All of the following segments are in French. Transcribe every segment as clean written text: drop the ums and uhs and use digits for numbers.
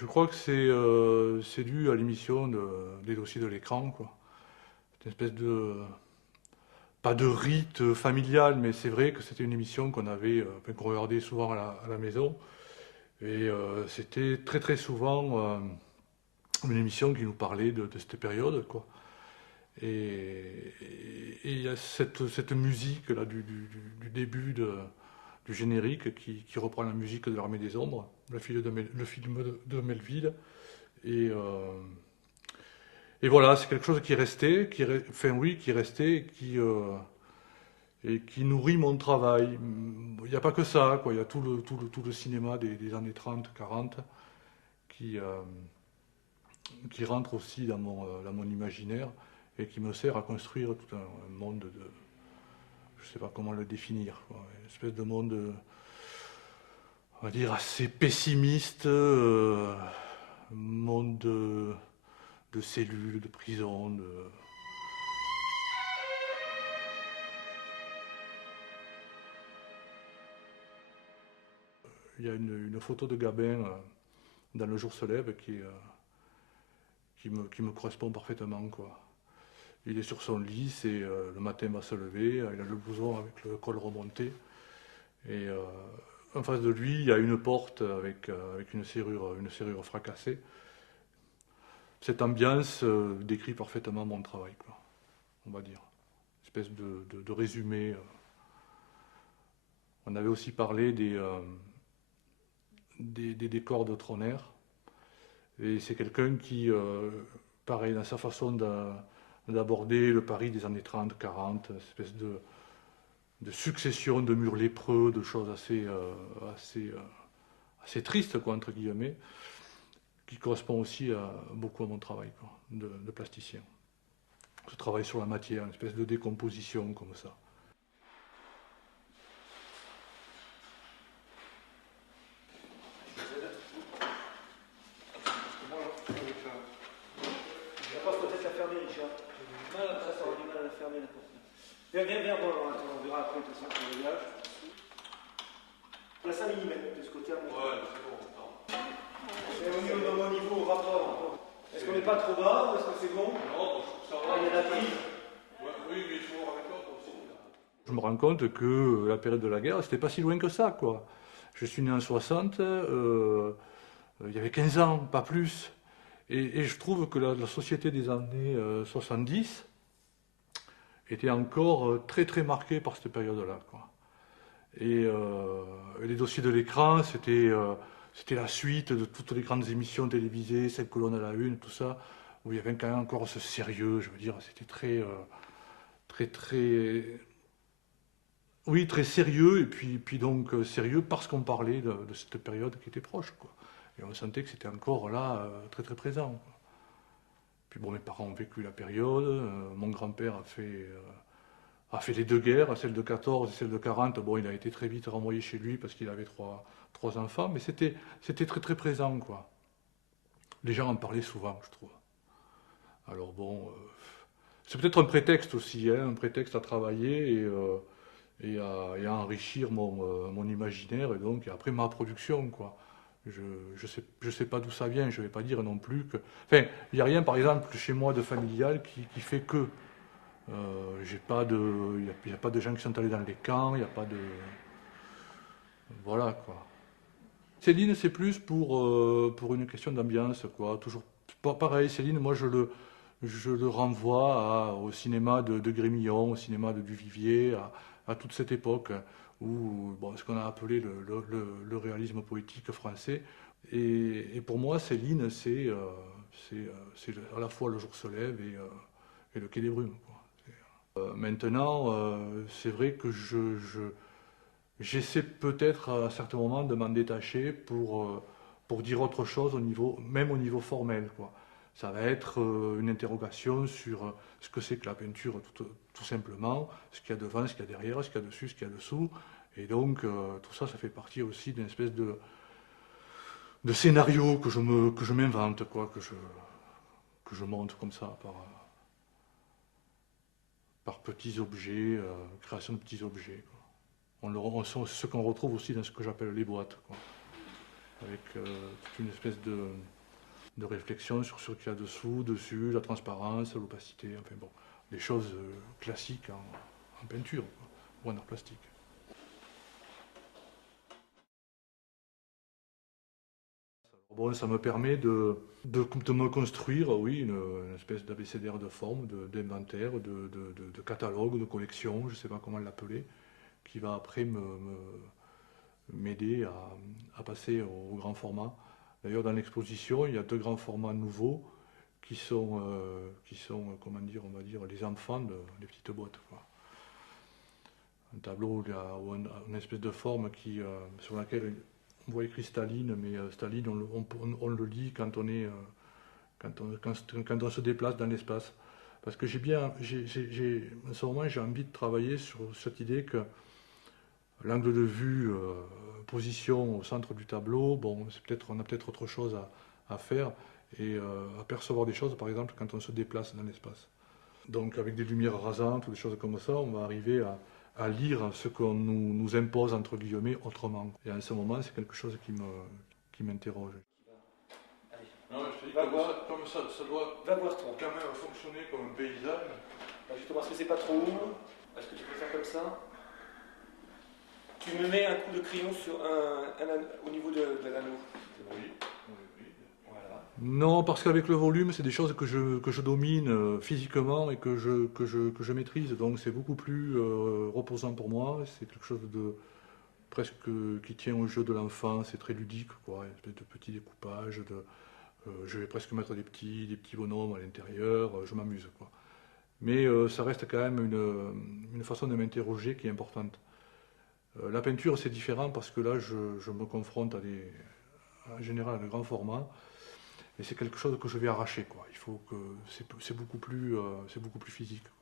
Je crois que c'est dû à l'émission des dossiers de l'écran, quoi. C'est une espèce de, pas de rite familial, mais c'est vrai que c'était une émission qu'on avait, enfin, qu'on regardait souvent à la maison. Et c'était très très souvent une émission qui nous parlait de cette période, quoi. Et il y a cette musique là du début du générique qui reprend la musique de l'Armée des Ombres, le film de Melville. Et, et voilà, c'est quelque chose qui est resté, enfin oui, qui est resté et qui nourrit mon travail. Il n'y a pas que ça, quoi. Il y a tout le cinéma des années 30, 40 qui, euh, qui rentre aussi dans mon imaginaire et qui me sert à construire tout un monde de. Je ne sais pas comment le définir, quoi. Une espèce de monde, on va dire, assez pessimiste, monde de cellules, de prisons, de. Il y a une photo de Gabin dans Le jour se lève qui me correspond parfaitement, quoi. Il est sur son lit, le matin va se lever, il a le blouson avec le col remonté, et en face de lui, il y a une porte avec une serrure fracassée. Cette ambiance décrit parfaitement mon travail, quoi, on va dire. Une espèce de résumé. On avait aussi parlé des décors de Troner. Et c'est quelqu'un qui, pareil, dans sa façon d'aborder le Paris des années 30, 40, espèce de succession de murs lépreux, de choses assez tristes, quoi, entre guillemets, qui correspond aussi beaucoup à mon travail, quoi, de plasticien. Je travaille sur la matière, une espèce de décomposition comme ça. La porte peut-être la fermer, Richard. Ça, ça aura du mal à la fermer, la porte. Viens, on verra après, de toute façon, le village. On a 5 mm de ce côté à mon. Ouais, c'est bon. Et au niveau rapport, est-ce qu'on n'est pas trop bas ou est-ce que c'est bon? Non, ça va. Il y a la prise. Ouais, oui, mais il faut avec l'autre aussi. Je me rends compte que la période de la guerre, c'était pas si loin que ça, quoi. Je suis né en 60, il y avait 15 ans, pas plus. Et je trouve que la société des années 70 était encore très très marquée par cette période-là, quoi. Et les dossiers de l'écran, c'était la suite de toutes les grandes émissions télévisées, celles colonnes à la une, tout ça, où il y avait quand même encore ce sérieux, je veux dire, c'était très, oui, très sérieux, et puis donc sérieux parce qu'on parlait de cette période qui était proche, quoi. Et on sentait que c'était encore là, très très présent, quoi. Puis bon, mes parents ont vécu la période, mon grand-père a fait les deux guerres, celle de 14 et celle de 40. Bon, il a été très vite renvoyé chez lui parce qu'il avait trois enfants, mais c'était très très présent, quoi. Les gens en parlaient souvent, je trouve. Alors bon, c'est peut-être un prétexte aussi, hein, un prétexte à travailler et à enrichir mon imaginaire et donc après ma production, quoi. Je sais pas d'où ça vient, je vais pas dire non plus que. Enfin, il n'y a rien, par exemple, chez moi de familial qui fait que. J'ai pas de, il y a pas de gens qui sont allés dans les camps, il n'y a pas de. Voilà, quoi. Céline, c'est plus pour une question d'ambiance, quoi. Toujours pareil, Céline, moi je le renvoie au cinéma de Grémillon, au cinéma de Duvivier, à toute cette époque où, bon, ce qu'on a appelé le réalisme poétique français. Et pour moi, Céline, c'est à la fois Le jour se lève et Le quai des brumes, quoi. Maintenant, c'est vrai que j'essaie peut-être à certains moments de m'en détacher pour dire autre chose même au niveau formel, quoi. Ça va être une interrogation sur ce que c'est que la peinture tout simplement, ce qu'il y a devant, ce qu'il y a derrière, ce qu'il y a dessus, ce qu'il y a dessous. Et donc tout ça, ça fait partie aussi d'une espèce de scénario que je m'invente, quoi, que je monte comme ça par petits objets, création de petits objets, quoi. C'est ce qu'on retrouve aussi dans ce que j'appelle les boîtes, quoi. avec toute une espèce de réflexion sur ce qu'il y a dessous, dessus, la transparence, l'opacité, enfin bon, des choses classiques en peinture, quoi, ou en art plastique. Bon, ça me permet de me construire, oui, une espèce d'abécédaire de forme, d'inventaire, de catalogue, de collection, je ne sais pas comment l'appeler, qui va après m'aider à passer au grand format. D'ailleurs, dans l'exposition, il y a 2 grands formats nouveaux qui sont comment dire, on va dire, les enfants des petites boîtes, quoi. Un tableau ou une espèce de forme sur laquelle on voit écrit Staline, mais Staline, on le lit quand on se déplace dans l'espace. Parce que en ce moment, j'ai envie de travailler sur cette idée que l'angle de vue, position au centre du tableau, bon, on a peut-être autre chose à faire et à percevoir des choses, par exemple, quand on se déplace dans l'espace. Donc, avec des lumières rasantes ou des choses comme ça, on va arriver à lire ce qu'on nous impose, entre guillemets, autrement. Et en ce moment, c'est quelque chose qui m'interroge. Non, mais je te dis, comme ça doit Va voir toi. quand même fonctionner comme un paysage. Justement, est-ce que c'est pas trop haut? Est-ce que tu peux faire comme ça? Tu me mets un coup de crayon au niveau de l'anneau. Oui. Voilà. Non, parce qu'avec le volume, c'est des choses que je domine physiquement et que je maîtrise. Donc c'est beaucoup plus reposant pour moi. C'est quelque chose de presque qui tient au jeu de l'enfant. C'est très ludique, quoi. Une espèce de petits découpages. Je vais presque mettre des petits bonhommes à l'intérieur. Je m'amuse, quoi. Mais ça reste quand même une façon de m'interroger qui est importante. La peinture, c'est différent parce que là, je me confronte en général à de grands formats. Et c'est quelque chose que je vais arracher, quoi. Il faut que c'est beaucoup plus physique, quoi.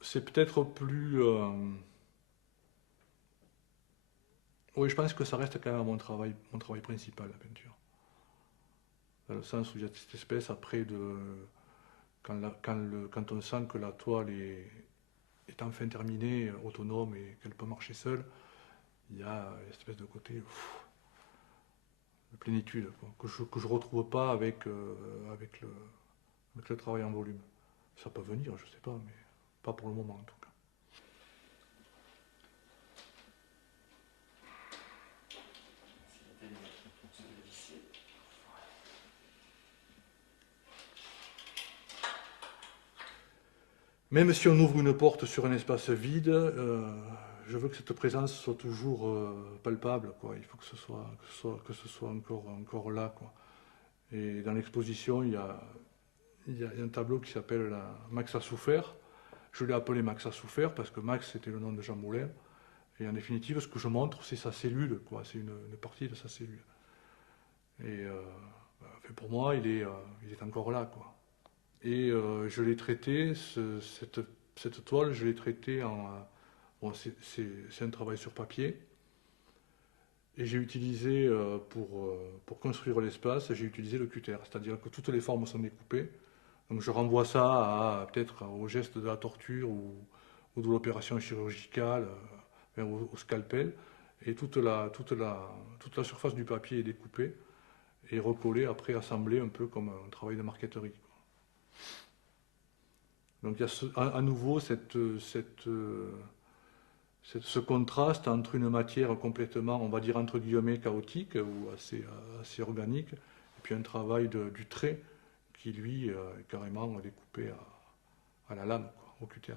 C'est peut-être plus. Oui, je pense que ça reste quand même mon travail principal, la peinture. Dans le sens où il y a cette espèce après de quand on sent que la toile est enfin terminée, autonome et qu'elle peut marcher seule, il y a cette espèce de côté. De plénitude, quoi, que je retrouve pas avec le travail en volume. Ça peut venir, je sais pas, mais pas pour le moment en tout cas. Même si on ouvre une porte sur un espace vide, je veux que cette présence soit toujours palpable, quoi. Il faut que ce soit encore là, quoi. Et dans l'exposition, il y a un tableau qui s'appelle Max a souffert. Je l'ai appelé Max a souffert parce que Max c'était le nom de Jean Moulin. Et en définitive, ce que je montre, c'est sa cellule, quoi. C'est une partie de sa cellule. Et pour moi, il est encore là, quoi. Et je l'ai traité, cette toile, je l'ai traitée bon, c'est un travail sur papier. Et j'ai utilisé, pour construire l'espace, j'ai utilisé le cutter. C'est-à-dire que toutes les formes sont découpées. Donc je renvoie ça peut-être au geste de la torture ou de l'opération chirurgicale, au scalpel. Et toute la surface du papier est découpée et recollée, après assemblée un peu comme un travail de marqueterie, quoi. Donc il y a à nouveau ce contraste entre une matière complètement, on va dire entre guillemets, chaotique ou assez organique, et puis un travail du trait qui lui est carrément découpé à la lame, quoi, au cutter.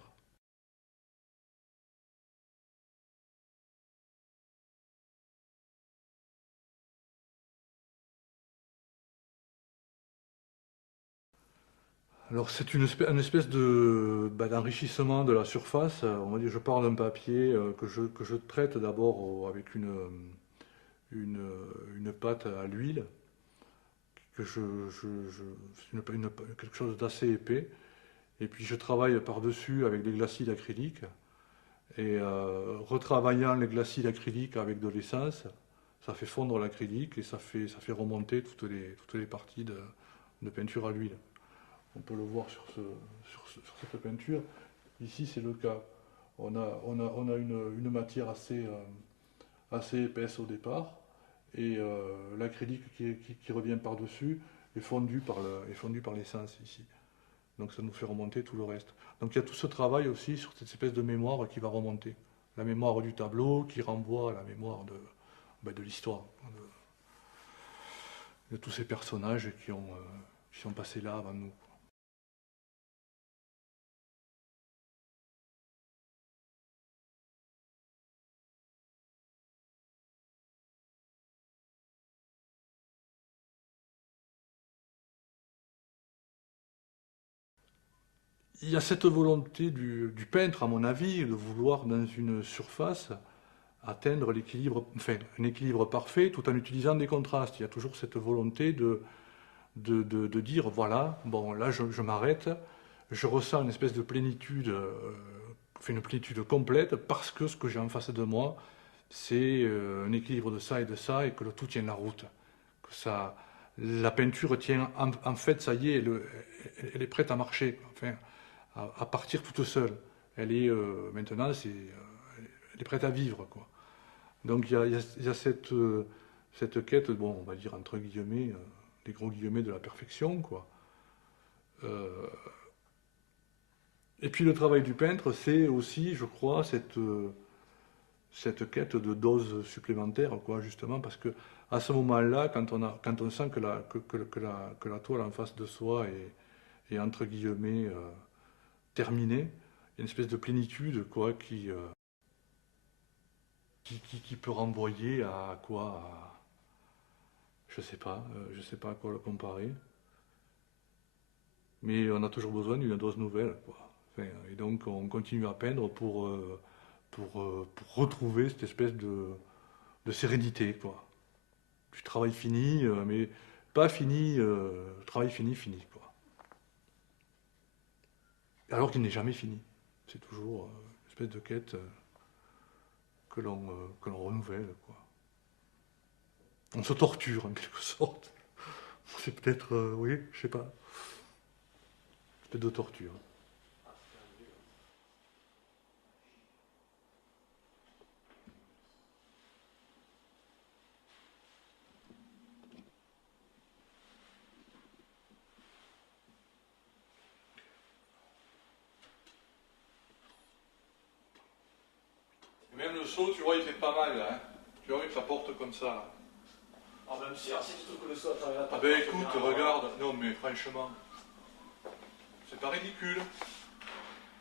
Alors c'est une espèce d'enrichissement de la surface. On va dire, je pars d'un papier que je traite d'abord avec une pâte à l'huile, que c'est quelque chose d'assez épais. Et puis je travaille par-dessus avec des glacis d'acrylique. Et retravaillant les glacis d'acrylique avec de l'essence, ça fait fondre l'acrylique et ça fait remonter toutes les parties de peinture à l'huile. On peut le voir sur cette peinture. Ici, c'est le cas. On a une matière assez épaisse au départ, et l'acrylique qui revient par-dessus est fondu par l'essence ici. Donc ça nous fait remonter tout le reste. Donc il y a tout ce travail aussi sur cette espèce de mémoire qui va remonter. La mémoire du tableau qui renvoie à la mémoire de l'histoire, de tous ces personnages qui sont passés là avant nous. Il y a cette volonté du peintre, à mon avis, de vouloir dans une surface atteindre l'équilibre, enfin un équilibre parfait tout en utilisant des contrastes. Il y a toujours cette volonté de dire voilà, bon là je m'arrête, je ressens une espèce de plénitude, enfin une plénitude complète parce que ce que j'ai en face de moi, c'est un équilibre de ça et que le tout tient la route. Que ça, la peinture tient, en fait, ça y est, elle est prête à marcher, enfin, à partir toute seule. Elle est maintenant, elle est prête à vivre, quoi. Donc il y a cette quête, bon, on va dire entre guillemets, des gros guillemets de la perfection, quoi. Euh, et puis le travail du peintre, c'est aussi, je crois, cette quête de dose supplémentaire, quoi, justement, parce que à ce moment-là, quand on sent que la toile en face de soi est entre guillemets terminée, il y a une espèce de plénitude, quoi, qui peut renvoyer à quoi, je sais pas à quoi le comparer, mais on a toujours besoin d'une dose nouvelle, quoi. Enfin, et donc on continue à peindre pour retrouver cette espèce de sérénité, quoi. Du travail fini, mais pas fini, travail fini, fini, quoi. Alors qu'il n'est jamais fini. C'est toujours une espèce de quête que l'on renouvelle, quoi. On se torture en quelque sorte. C'est peut-être, oui, je sais pas, une espèce de torture. Et même le saut, tu vois, il fait pas mal, là, hein. Tu vois, avec sa porte comme ça, là. Ah, même si tu trouves que le saut à travers la Ah porte, ben c'est écoute, bien, regarde, non mais franchement, c'est pas ridicule.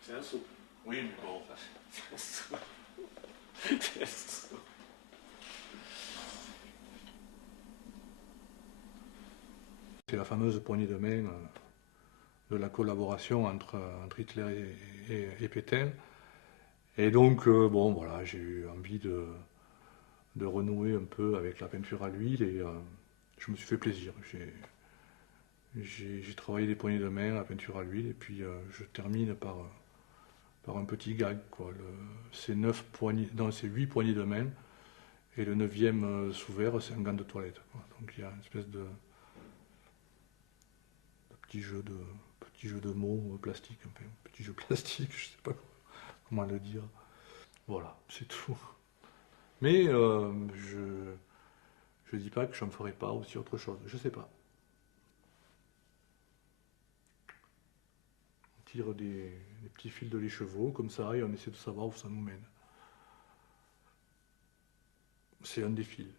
c'est un saut. Oui, mais bon. C'est un saut. C'est un saut. C'est la fameuse poignée de main de la collaboration entre Hitler et Pétain. Et donc, bon, voilà, j'ai eu envie de renouer un peu avec la peinture à l'huile et je me suis fait plaisir. J'ai travaillé des poignées de main, la peinture à l'huile, et puis je termine par un petit gag, quoi. C'est 8 poignées de main, et le neuvième sous verre, c'est un gant de toilette, quoi. Donc il y a une espèce de petit jeu de mots plastique, enfin, petit jeu plastique, je sais pas comment le dire. Voilà, c'est tout. Mais je dis pas que je ne ferai pas aussi autre chose, je sais pas. On tire des petits fils de l'écheveau comme ça et on essaie de savoir où ça nous mène. C'est un des fils.